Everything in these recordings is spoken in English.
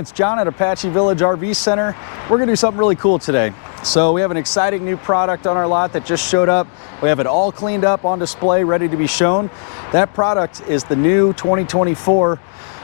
it's John at Apache Village RV Center. We're gonna do something really cool today. So we have an exciting new product on our lot that just showed up. We have it all cleaned up on display, ready to be shown. That product is the new 2024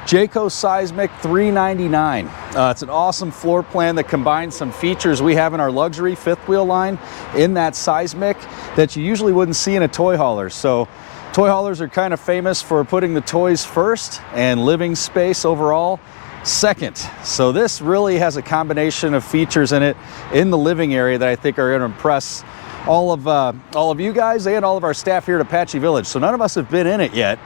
Jayco Seismic 399. It's an awesome floor plan that combines some features we have in our luxury fifth wheel line in that Seismic that you usually wouldn't see in a toy hauler. So toy haulers are kind of famous for putting the toys first and living space overall second. So this really has a combination of features in it in the living area that I think are going to impress all of you guys and all of our staff here at Apache Village. So none of us have been in it yet.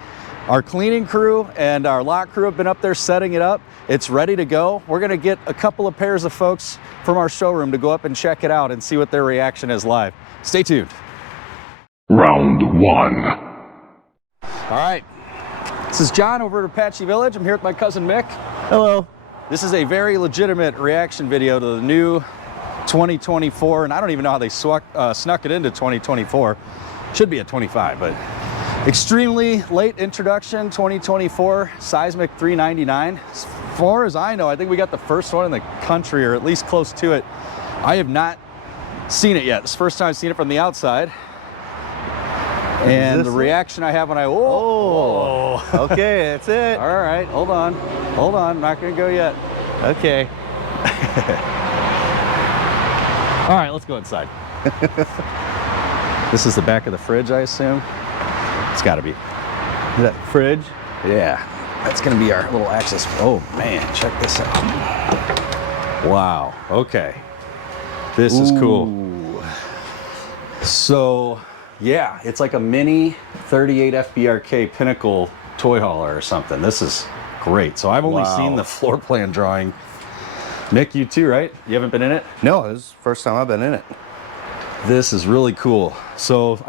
Our cleaning crew and our lot crew have been up there setting it up. It's ready to go. We're going to get a couple of pairs of folks from our showroom to go up and check it out and see what their reaction is live. Stay tuned. Round one. All right, this is John over at Apache Village. I'm here with my cousin Mick. Hello. This is a very legitimate reaction video to the new 2024, and I don't even know how they snuck it into 2024. Should be at 25, but extremely late introduction, 2024 Seismic 399. As far as I know, I think we got the first one in the country, or at least close to it. I have not seen it yet. It's the first time I've seen it from the outside. And the reaction I have when I, okay, that's it. All right, hold on, I'm not gonna go yet. Okay. All right, let's go inside. This is the back of the fridge, I assume. It's gotta be. Is that fridge? Yeah, that's gonna be our little access. Oh man, check this out. Wow, okay. This is cool. So, yeah, it's like a mini 38 FBRK Pinnacle toy hauler or something. This is great. So I've only seen the floor plan drawing. Nick, you too, right? You haven't been in it? No, this is the first time I've been in it. This is really cool. So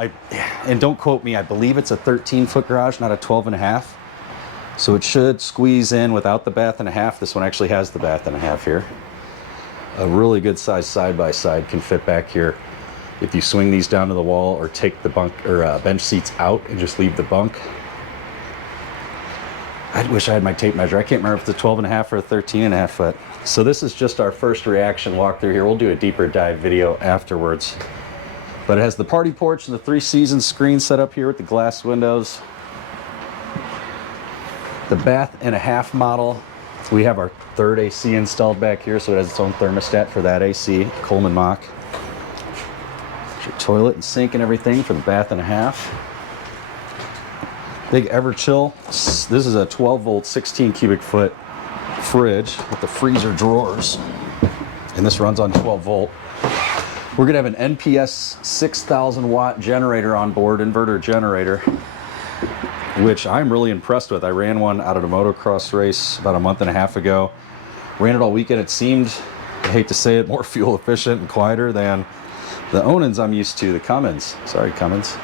and don't quote me, I believe it's a 13-foot garage, not a 12.5. So it should squeeze in without the bath and a half. This one actually has the bath and a half here. A really good size side-by-side can fit back here. If you swing these down to the wall or take the bunk or bench seats out and just leave the bunk. I wish I had my tape measure. I can't remember if it's a 12.5 or a 13.5 foot. So this is just our first reaction walkthrough here. We'll do a deeper dive video afterwards. But it has the party porch and the 3 seasons screen set up here with the glass windows. The bath and a half model. We have our third AC installed back here, so it has its own thermostat for that AC, Coleman Mach. Your toilet and sink and everything for the bath and a half. Big Everchill. This is a 12 volt, 16 cubic foot fridge with the freezer drawers. And this runs on 12 volt. We're gonna have an NPS 6,000 watt generator on board, inverter generator, which I'm really impressed with. I ran one out at a motocross race about a month and a half ago. Ran it all weekend. It seemed, I hate to say it, more fuel efficient and quieter than the Onins I'm used to, the Cummins. Sorry, Cummins.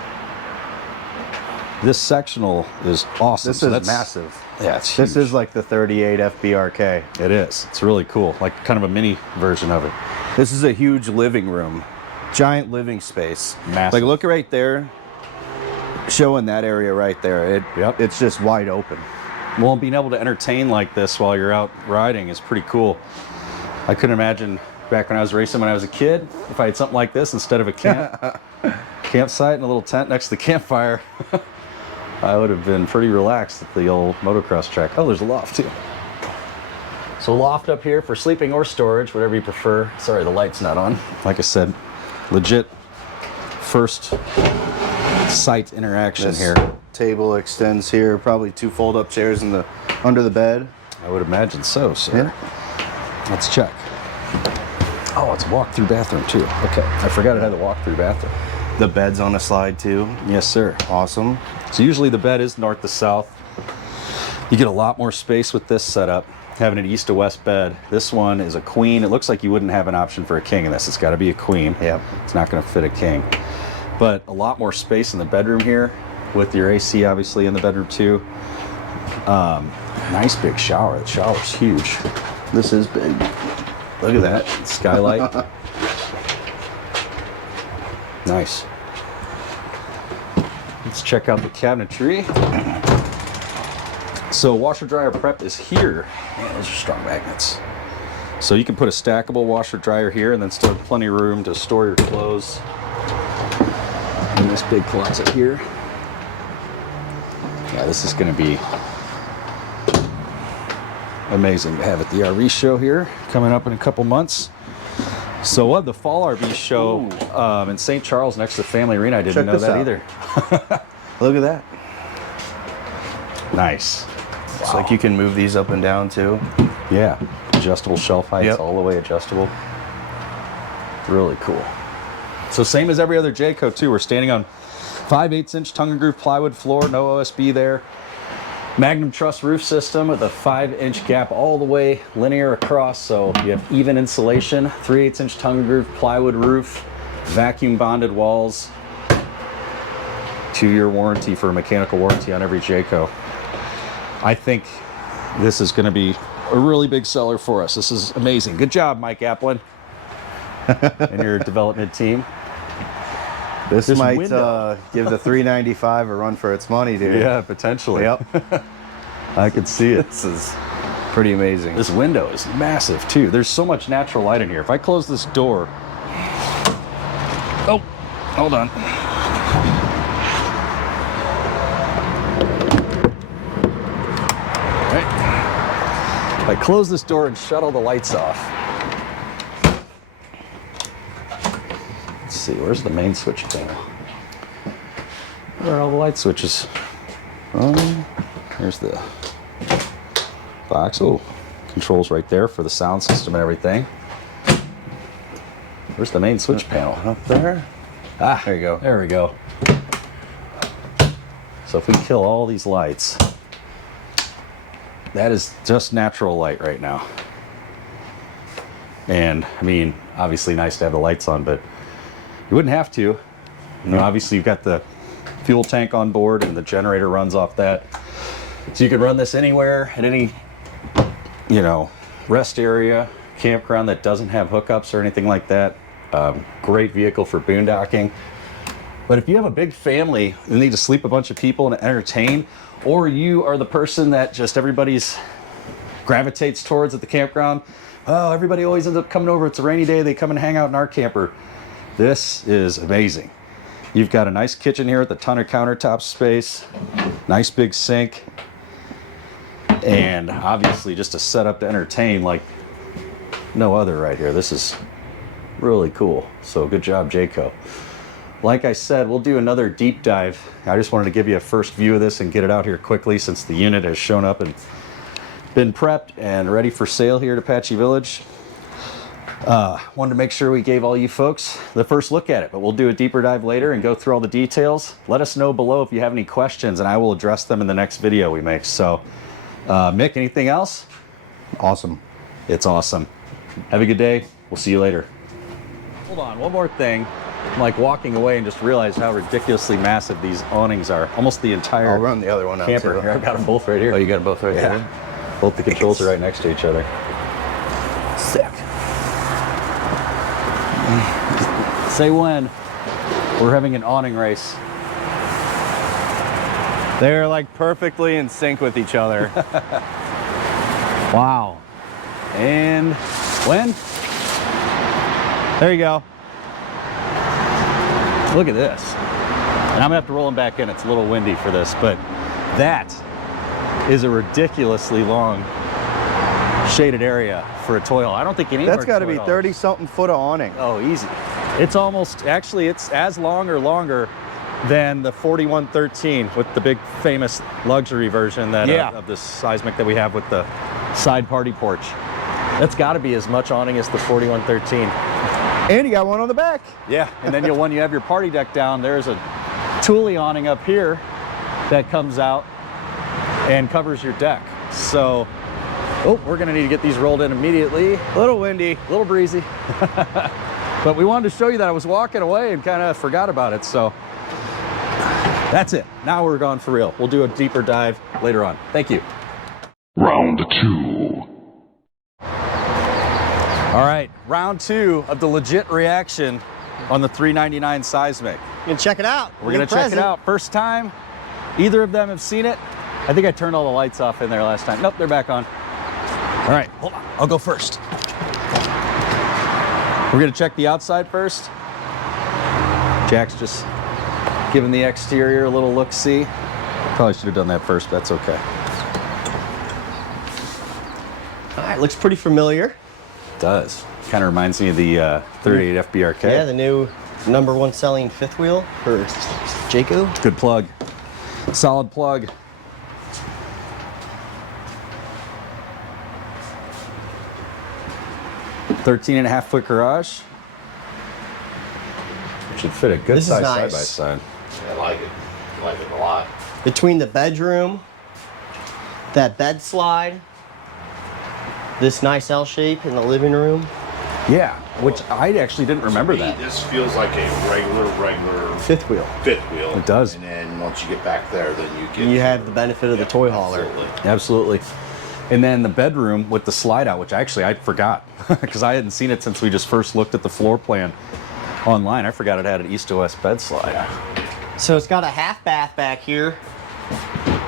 This sectional is awesome. This is massive. Yeah, it's huge. This is like the 38 FBRK. It is. It's really cool. Like kind of a mini version of it. This is a huge living room. Giant living space. Massive. Like look right there. Showing that area right there. It's just wide open. Well, being able to entertain like this while you're out riding is pretty cool. I couldn't imagine back when I was racing when I was a kid, if I had something like this instead of a campsite and a little tent next to the campfire, I would have been pretty relaxed at the old motocross track. Oh, there's a loft too. So loft up here for sleeping or storage, whatever you prefer. Sorry, the light's not on. Like I said, legit first sight interaction here. Table extends here, probably 2 fold-up chairs in the under the bed. I would imagine so, sir. Yeah. Let's check. Oh, it's a walk-through bathroom too. Okay, I forgot it had a walk-through bathroom. The bed's on a slide too. Yes, sir. Awesome. So usually the bed is north to south. You get a lot more space with this setup, having an east to west bed. This one is a queen. It looks like you wouldn't have an option for a king in this. It's got to be a queen. Yeah. It's not going to fit a king. But a lot more space in the bedroom here with your AC obviously in the bedroom too. Nice big shower. The shower's huge. This is big. Look at that skylight. Nice. Let's check out the cabinetry. So washer dryer prep is here. Man, those are strong magnets. So you can put a stackable washer dryer here and then still have plenty of room to store your clothes in this big closet here. Yeah, this is going to be amazing to have at the RV show here coming up in a couple months. So we'll have the fall RV show in St. Charles next to Family Arena. I didn't know that either. Look at that. Nice. It's like you can move these up and down too. Yeah, adjustable shelf heights, Yep. all the way adjustable. Really cool. So same as every other Jayco too, we're standing on 5/8" tongue and groove plywood floor, no OSB there. Magnum truss roof system with a 5" gap all the way linear across, so you have even insulation. 3/8" tongue and groove plywood roof, vacuum bonded walls. 2-year warranty for a mechanical warranty on every Jayco. I think this is going to be a really big seller for us. This is amazing. Good job, Mike Applin and your development team. This might window. give the 395 a run for its money, dude. Yeah, potentially. Yep. I could see it. This is pretty amazing. This window is massive too. There's so much natural light in here. If I close this door, oh, hold on. All right. If I close this door and shut all the lights off. Let's see, where's the main switch panel? Where are all the light switches? Here's the box. Oh, controls right there for the sound system and everything. Where's the main switch panel? Up there? Ah, There you go. There we go. So if we kill all these lights, that is just natural light right now. And I mean, obviously nice to have the lights on, but you wouldn't have to. You know, obviously you've got the fuel tank on board and the generator runs off that. So you could run this anywhere at any, you know, rest area, campground that doesn't have hookups or anything like that. Great vehicle for boondocking. But if you have a big family and need to sleep a bunch of people and entertain, or you are the person that just everybody's gravitates towards at the campground, oh, everybody always ends up coming over. It's a rainy day. They come and hang out in our camper. This is amazing. You've got a nice kitchen here with a ton of countertop space, nice big sink, and obviously just a setup to entertain like no other right here. This is really cool. So good job, Jayco. Like I said, we'll do another deep dive. I just wanted to give you a first view of this and get it out here quickly since the unit has shown up and been prepped and ready for sale here at Apache Village. Wanted to make sure we gave all you folks the first look at it, but we'll do a deeper dive later and go through all the details. Let us know below if you have any questions and I will address them in the next video we make. So, Mick, anything else? Awesome. It's awesome. Have a good day. We'll see you later. Hold on, one more thing. I'm like walking away and just realized how ridiculously massive these awnings are. Almost the entire I'll run the other one out camper. too. Here, I've got them both right here. Oh, you got them both right Yeah. there? Both the controls are right next to each other. Sick. Say when. We're having an awning race. They're like perfectly in sync with each other. Wow. And when? There you go. Look at this. And I'm gonna have to roll them back in. It's a little windy for this, but that is a ridiculously long shaded area for a toy haul. I don't think any of That's our got to toy be haulers- 30-something foot of awning. Oh, easy. It's almost, actually, it's as long or longer than the 4113 with the big famous luxury version that of the Seismic that we have with the side party porch. That's got to be as much awning as the 4113. And you got one on the back. Yeah, and then when you have your party deck down, there's a Thule awning up here that comes out and covers your deck. So, oh, we're gonna need to get these rolled in immediately. A little windy. A little breezy. But we wanted to show you that I was walking away and kind of forgot about it, so that's it. Now we're gone for real. We'll do a deeper dive later on. Thank you. Round 2. All right, round 2 of the legit reaction on the 399 Seismic. You can check it out. We're gonna check it out. First time either of them have seen it. I think I turned all the lights off in there last time. Nope, they're back on. All right, hold on. I'll go first. We're gonna check the outside first. Jack's just giving the exterior a little look-see. Probably should have done that first, but that's okay. All right, looks pretty familiar. It does. Kind of reminds me of the 38 FBRK. Yeah, the new #1 selling fifth wheel for Jayco. Good plug. Solid plug. "13.5-foot garage. Should fit a good This is size nice. side by side. I like it. I like it a lot. Between the bedroom, that bed slide, this nice L shape in the living room. Yeah, which I actually didn't remember To me, that. This feels like a regular Fifth wheel. fifth wheel. It does. And then once you get back there, then you get. You have the benefit of the toy hauler. Absolutely. Absolutely. And then the bedroom with the slide out, which actually I forgot because I hadn't seen it since we just first looked at the floor plan online. I forgot it had an east to west bed slide. So it's got a half bath back here.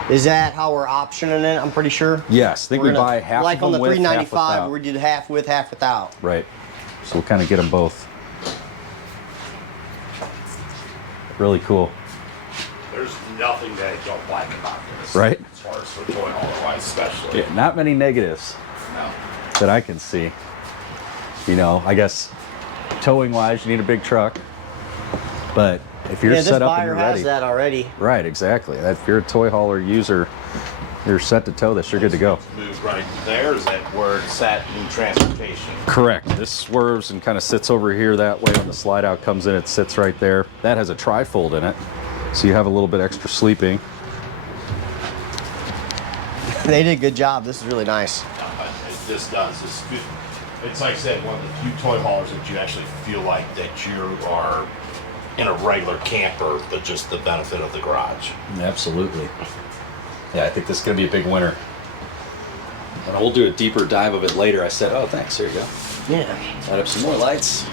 Is that how we're optioning it? I'm pretty sure. Yes, I think We're we gonna- buy half like of on them the with, half 395, without. we did half with, half without. Right. So we'll kind of get them both. Really cool. There's nothing that I don't like about this. Right. As far as for toy hauler wise, especially. Yeah, not many negatives No. that I can see. You know, I guess towing wise, you need a big truck. But if you're Yeah, this set up and buyer you're has ready. that already. Right, exactly. If you're a toy hauler user, you're set to tow this, you're good to go. Move right there. Is that where it's at in transportation? Correct. This swerves and kind of sits over here that way. When the slide out comes in, it sits right there. That has a trifold in it, so you have a little bit extra sleeping. They did a good job. This is really nice. This does. It's like I said, one of the few toy haulers that you actually feel like that you are in a regular camper, but just the benefit of the garage. Absolutely. Yeah, I think this is going to be a big winner. And we'll do a deeper dive of it later. I said, oh, thanks. There you go. Yeah. Add up some more lights.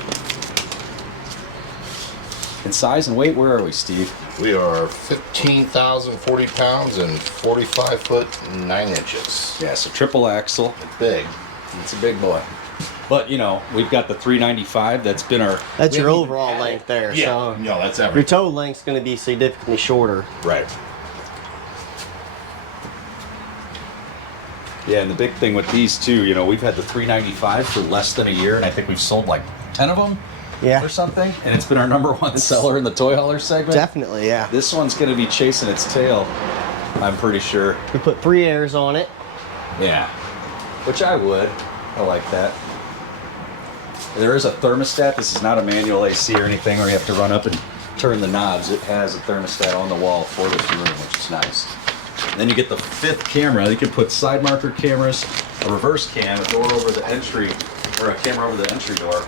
In size and weight, where are we, Steve? We are 15,040 pounds and 45 foot 9 inches. Yeah, so triple axle. Big. It's a big boy. But, you know, we've got the 395. That's been our... That's We your haven't even overall had length it. there. Yeah, So no, that's your everything. toe length's going to be significantly shorter. Right. Yeah, and the big thing with these too, you know, we've had the 395 for less than a year, and I think we've sold like 10 of them Yeah. or something. And it's been our #1 seller in the toy hauler segment. Definitely, yeah. This one's going to be chasing its tail, I'm pretty sure. We put 3 airs on it. Yeah, which I would. I like that. There is a thermostat. This is not a manual AC or anything where you have to run up and turn the knobs. It has a thermostat on the wall for this room, which is nice. And then you get the 5th camera. You can put side marker cameras, a reverse cam, a door over the entry, or a camera over the entry door,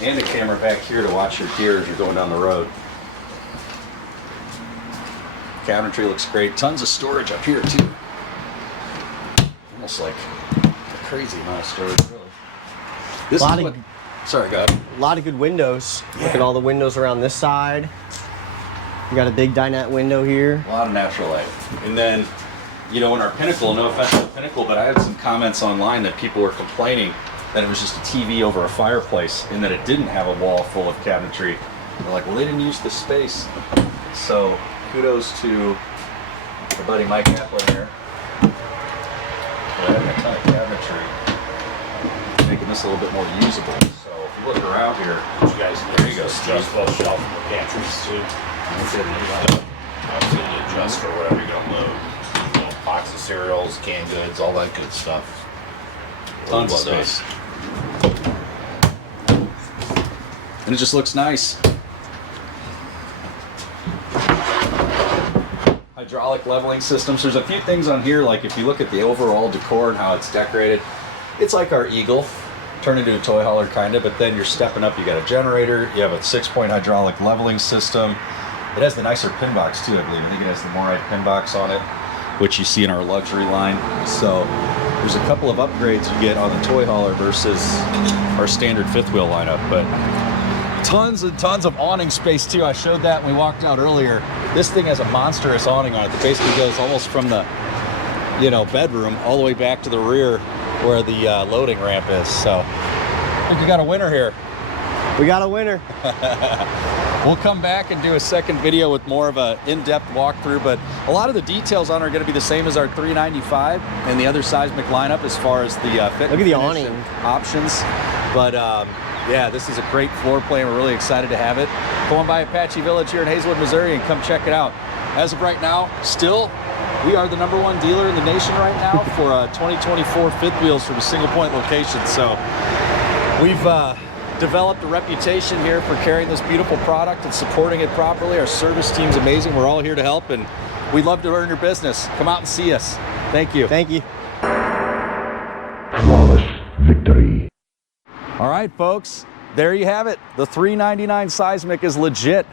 and a camera back here to watch your gear as you're going down the road. Cabinetry looks great. Tons of storage up here too. Almost like a crazy amount of storage, really. This Lot is of- what, sorry, go ahead. A lot of good windows. Look Yeah. at all the windows around this side. You got a big dinette window here. A lot of natural light. And then, you know, in our Pinnacle, no offense to the Pinnacle, but I had some comments online that people were complaining that it was just a TV over a fireplace and that it didn't have a wall full of cabinetry. They're like, well, they didn't use the space. So kudos to our buddy Mike Kaplan here. Having a ton of cabinetry, making this a little bit more usable. So if you look around here, You guys There you go, adjustable shelf in the pantries too. Obviously, you adjust for whatever you're gonna load. You know, box of cereals, canned goods, all that good stuff. tons of Well done. space. And it just looks nice. Hydraulic leveling systems. There's a few things on here, like if you look at the overall decor and how it's decorated, it's like our Eagle, turned into a toy hauler kind of, but then you're stepping up. You got a generator, you have a 6-point hydraulic leveling system. It has the nicer pin box too, I believe. I think it has the Morite pin box on it, which you see in our luxury line. So there's a couple of upgrades you get on the toy hauler versus our standard 5th wheel lineup, but tons and tons of awning space too. I showed that when we walked out earlier. This thing has a monstrous awning on it that basically goes almost from the you know, bedroom all the way back to the rear where the loading ramp is. So I think you got a winner here. We got a winner. We'll come back and do a second video with more of a in-depth walkthrough, but a lot of the details on it are going to be the same as our 395 and the other Seismic lineup as far as the fit. Look at the awning options. But yeah, this is a great floor plan. We're really excited to have it. Go on by Apache Village here in Hazelwood, Missouri, and come check it out. As of right now, still, we are the #1 dealer in the nation right now for 2024 fifth wheels from a single point location. So we've developed a reputation here for carrying this beautiful product and supporting it properly. Our service team's amazing. We're all here to help, and we'd love to earn your business. Come out and see us. Thank you. Thank you. Flawless victory. All right, folks, there you have it. The 399 Seismic is legit.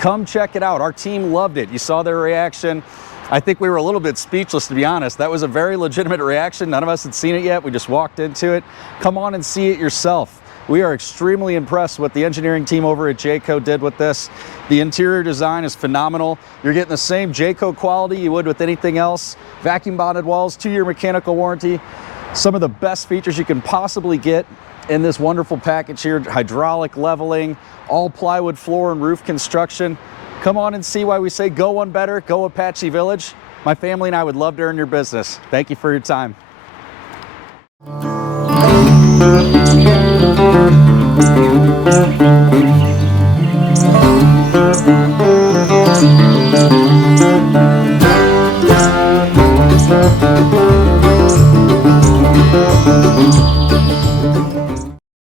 Come check it out. Our team loved it. You saw their reaction. I think we were a little bit speechless, to be honest. That was a very legitimate reaction. None of us had seen it yet. We just walked into it. Come on and see it yourself. We are extremely impressed with what the engineering team over at Jayco did with this. The interior design is phenomenal. You're getting the same Jayco quality you would with anything else. Vacuum bonded walls, 2-year mechanical warranty. Some of the best features you can possibly get in this wonderful package here. Hydraulic leveling, all plywood floor and roof construction. Come on and see why we say go one better, go Apache Village. My family and I would love to earn your business. Thank you for your time. Thank you.